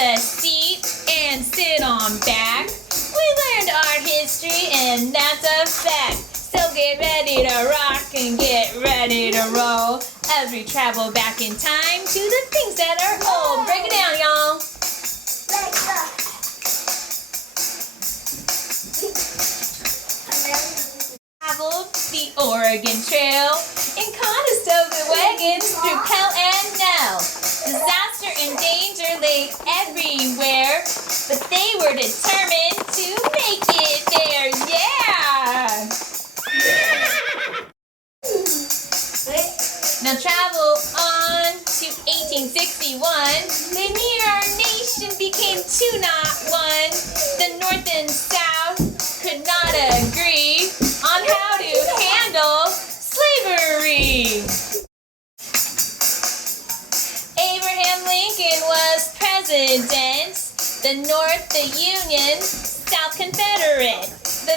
the seat and sit on back. We learned our history and that's a fact. So get ready to rock and get ready to roll as we travel back in time to the things that are old. Break it down, y'all. Traveled the Oregon Trail in Conestoga wagons through Pell and Nell. Disaster and danger lay everywhere, but they were determined to make it there. Yeah! Now travel on to 1861. The near our nation became two, not one. The North and South could not agree on how to handle slavery. Abraham Lincoln was president. The North, the Union, South, Confederate. The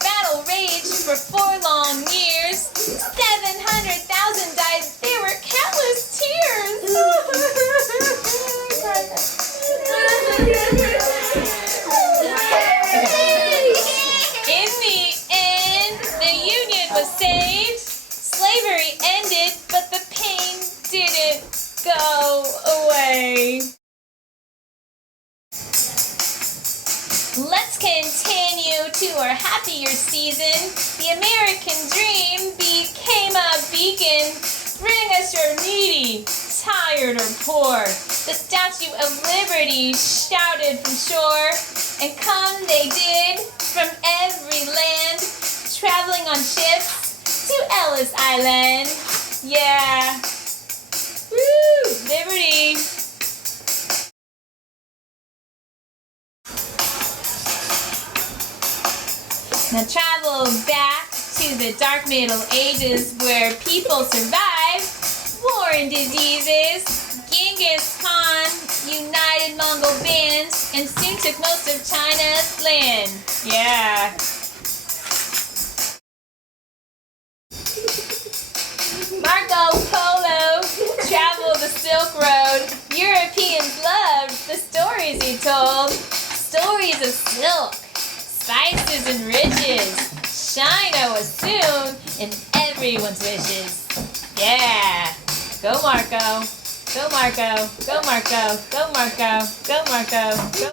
battle raged for 4 long years. 700,000 died. There were countless tears. In the end, the Union was saved. Slavery ended, but the pain didn't go away. Let's continue to our happier season. The American dream became a beacon. Bring us your needy, tired, or poor. The Statue of Liberty shouted from shore, and come they did from every land, traveling on ships to Ellis Island. Yeah. Woo! Liberty! Now travel back to the dark Middle Ages where people survived war and diseases. Genghis Khan united Mongol bands and soon took most of China's land. Yeah. Marco Polo traveled the Silk Road. Europeans loved the stories he told. Stories of silk, spices and riches. China was soon in everyone's wishes. Yeah. Go Marco. Go Marco. Go Marco. Go Marco. Go Marco. Go.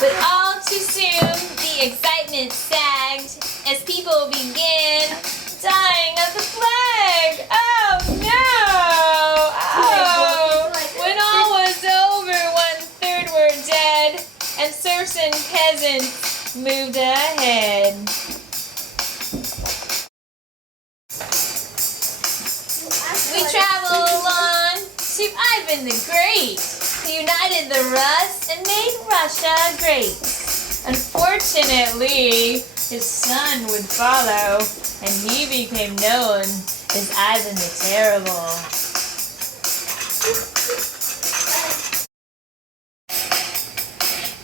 But all too soon, the excitement sagged as people began dying of the plague. Oh no! Oh! When all was over, 1/3 were dead, and serfs and peasants moved ahead. We travel on to Ivan the Great, who united the Rus and made Russia great. Unfortunately, his son would follow, and he became known as Ivan the Terrible.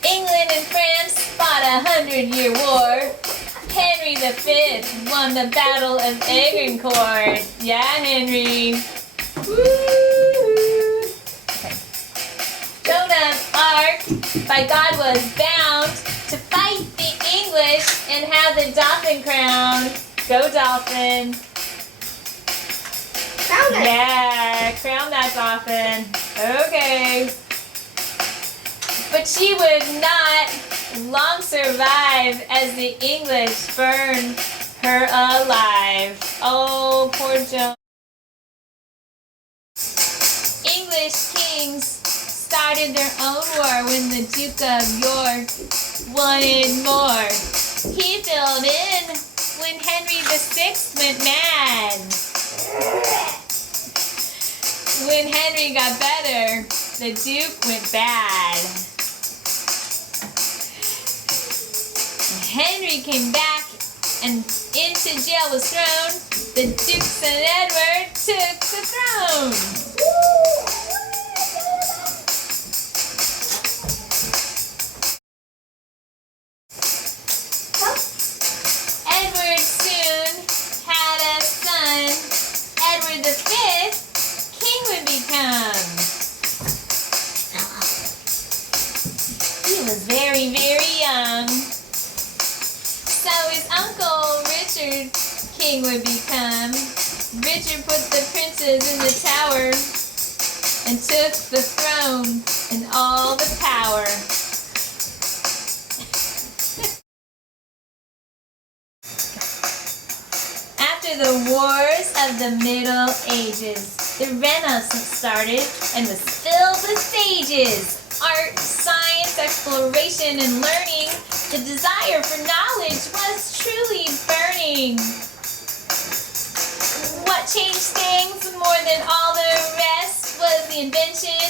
England and France fought a 100-year war. Henry V won the Battle of Agincourt. Yeah, Henry. Woo! Okay. Joan of Arc, by God, was bound to fight the English and have the Dauphin crown. Go Dauphin. Crown it. Yeah, crown that Dauphin. Okay. But she would not long survive as the English burned her alive. Oh, poor Joan. English kings started their own war when the Duke of York wanted more. He filled in when Henry VI went mad. When Henry got better, the Duke went bad. Henry came back and into jail was thrown. The Duke St. Edward took the throne. Edward soon had a son. Edward V, king would become. king would become. Richard put the princes in the tower and took the throne and all the power. After the wars of the Middle Ages, the Renaissance started and was filled with sages. Art, science, exploration, and learning, the desire for knowledge was truly burning. What changed things more than all the rest was the invention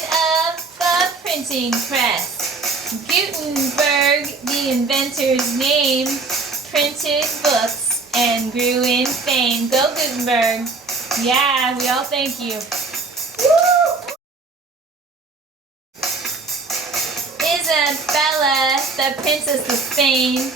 of the printing press. Gutenberg, the inventor's name, printed books and grew in fame. Go Gutenberg. Yeah, we all thank you. Woo! Isabella, the princess of Spain,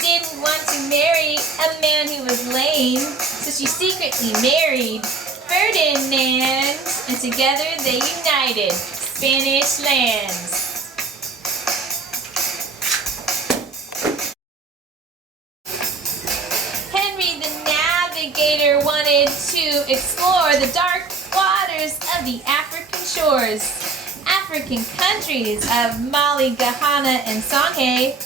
didn't want to marry a man who was lame, so she secretly married Ferdinand, and together they united Spanish lands. Henry the Navigator wanted to explore the dark waters of the African shores. African countries of Mali, Ghana, and Songhai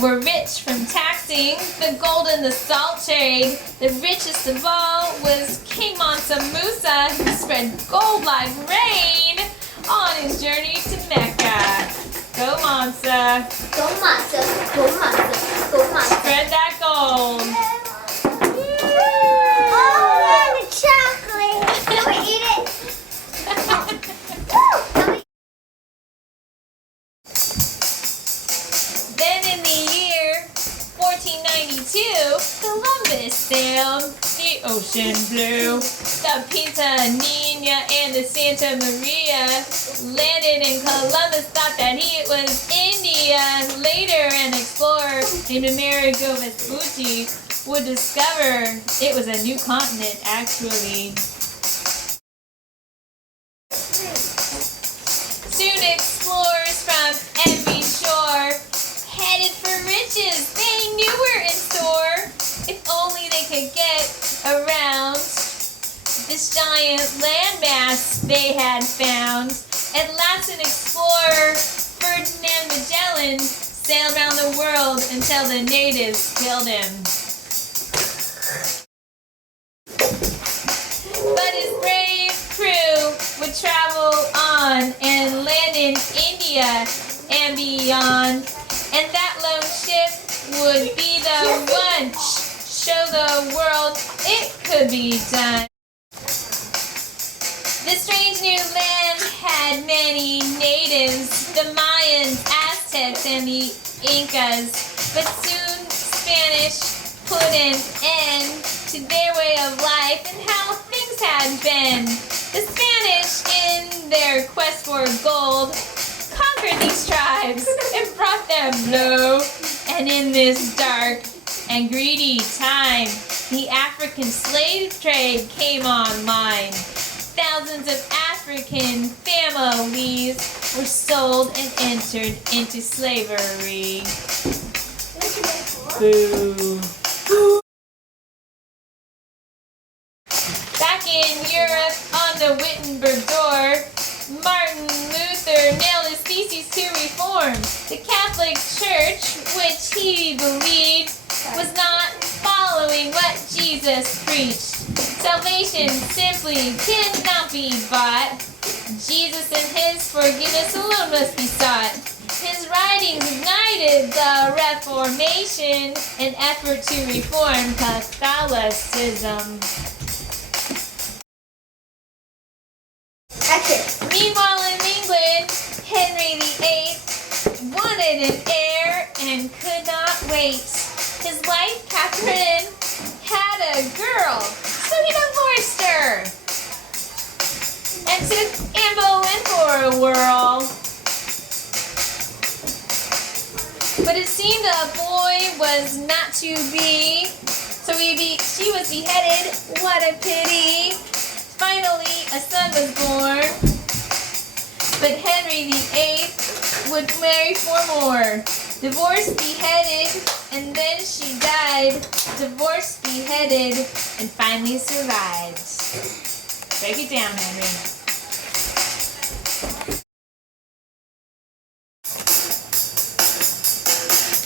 were rich from taxing the gold and the salt trade. The richest of all was King Mansa Musa, who spread gold like rain on his journey to Mecca. Go Mansa. Go Mansa, go Mansa, go Mansa. Spread that gold. Oh, and the chocolate. Can we eat it? Then in the year 1492, Columbus sailed the ocean blue. The Pinta, Nina, and the Santa Maria landed, and Columbus thought that it was India. Later, an explorer named Amerigo Vespucci would discover it was a new continent, actually. Soon explorers from every shore headed for riches they knew were in store. If only they could get around this giant landmass they had found. At last an explorer, Ferdinand Magellan, sailed around the world until the natives killed him. But his brave crew would travel on and land in India and beyond. And that lone ship would be the one show the world it could be done. This strange new land had many natives, the Mayans, Aztecs, and the Incas. But soon Spanish put an end to their way of life and how things had been. The Spanish, in their quest for gold, conquered these tribes and brought them low. And in this dark and greedy time, the African slave trade came online. Thousands of African families were sold and entered into slavery. Boo. Back in Europe, on the Wittenberg door, Martin Luther nailed his thesis to reform the Catholic Church, which he believed was not following what Jesus preached. Salvation simply cannot be bought. Jesus and his forgiveness alone must be sought. His writings ignited the Reformation, an effort to reform Catholicism. Meanwhile in England, Henry VIII wanted an heir and could not wait. His wife, Catherine, had a girl, so he divorced her and took Anne Boleyn for a whirl. But it seemed a boy was not to be, so she was beheaded. What a pity. Finally, a son was born, but Henry VIII would marry 4 more. Divorced, beheaded, and then she died. Divorced, beheaded, and finally survived. Break it down, Henry.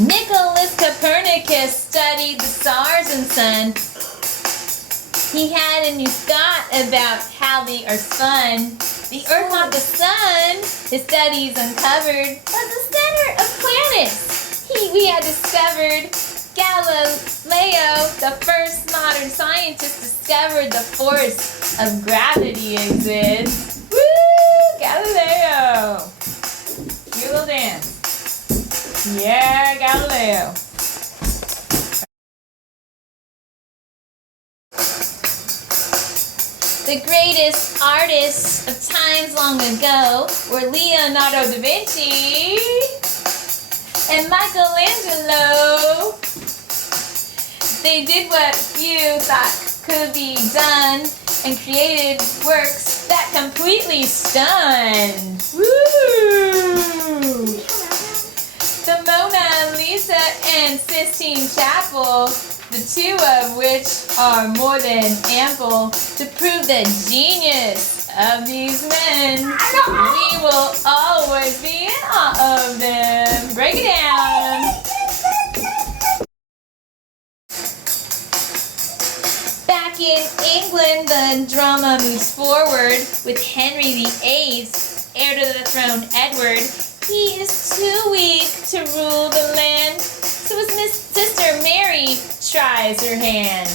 Nicholas Copernicus studied the stars and sun. He had a new thought about how the Earth spun. The Earth, not the sun, his studies uncovered, was the center of planets. We had discovered. Galileo, the first modern scientist, discovered the force of gravity exists. Woo! Galileo! Do a little dance. Yeah, Galileo. The greatest artists of times long ago were Leonardo da Vinci and Michelangelo. They did what few thought could be done and created works that completely stunned. Woo! The Mona Lisa and Sistine Chapel, the two of which are more than ample to prove the genius of these men. We will always be in awe of them. Break it down. Back in England, the drama moves forward with Henry VIII, heir to the throne Edward. He is too weak to rule the land, so his sister Mary tries her hand.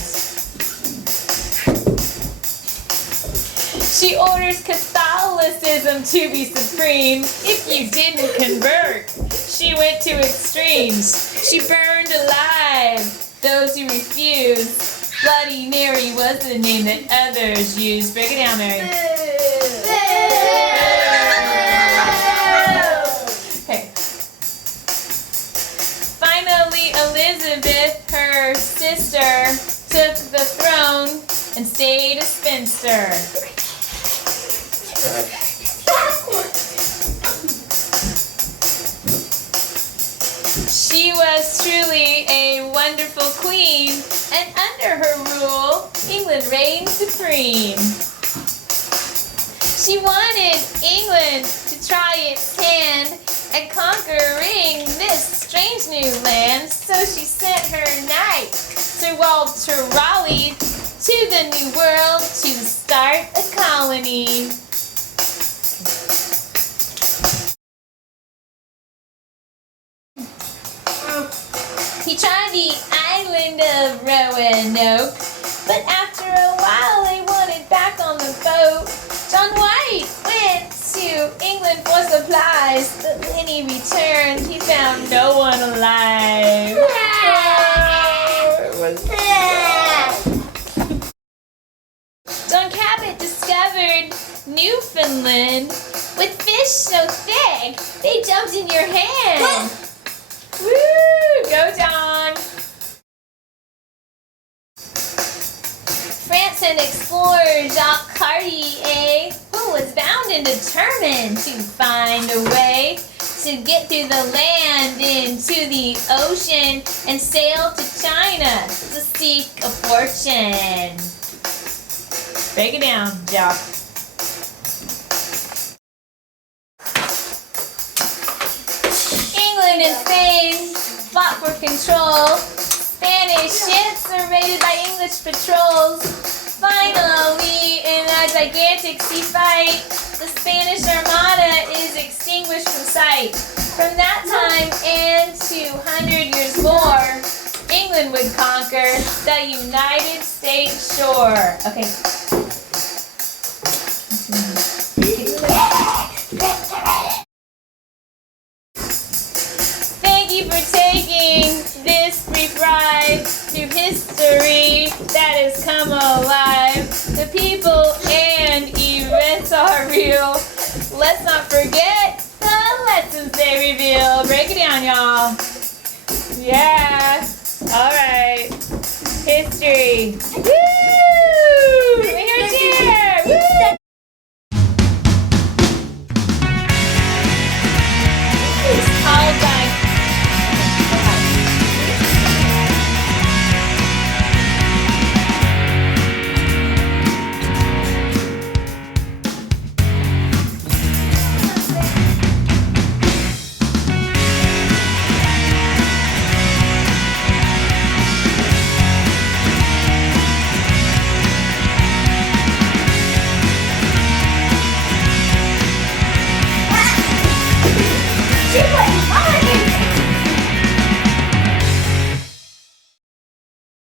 She orders Catholicism to be supreme. If you didn't convert, she went to extremes. She burned alive those who refused. Bloody Mary was the name that others used. Break it down, Mary. Okay. Finally, Elizabeth, her sister, took the throne and stayed a spinster. She was truly a wonderful queen, and under her rule, England reigned supreme. She wanted England to try its hand at conquering this strange new land, so she sent her knight, Sir Walter Raleigh, to the New World to start a colony. He tried the island of Roanoke, but after a while they wanted back on the boat. John White went to England for supplies, but when he returned, he found no one alive. John Cabot discovered Newfoundland with fish so thick they jumped in your hand. Woo! Go, John! France sent explorer Jacques Cartier, who was bound and determined to find a way to get through the land into the ocean and sail to China to seek a fortune. Break it down, Jacques. England and Spain fought for control. Spanish ships are raided by English patrols. Finally, in a gigantic sea fight, the Spanish Armada is extinguished from sight. From that time and 200 years more, England would conquer the United States shore. Okay. Thank you for taking this brief ride through history that has come alive. The people and events are real. Let's not forget the lessons they reveal. Break it down, y'all. Yeah. All right. History. Woo!